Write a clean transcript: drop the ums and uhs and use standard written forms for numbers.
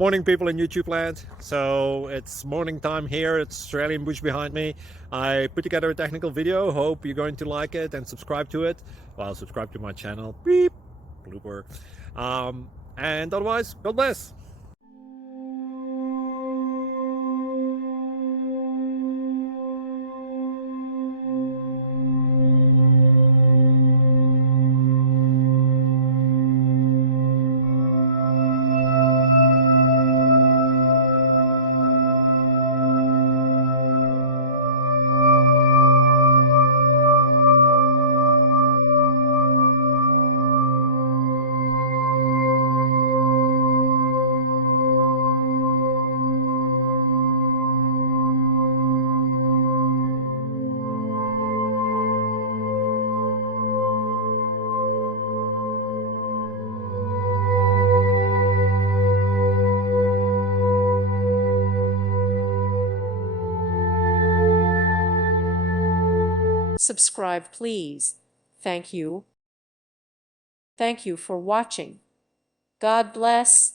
Morning, people in YouTube land. So it's morning time here. It's Australian bush behind me. I put together a technical video. Hope you're going to like it and subscribe to it. Well, subscribe to my channel. Beep. Blooper. And otherwise, God bless. Subscribe, please. Thank you. Thank you for watching. God bless.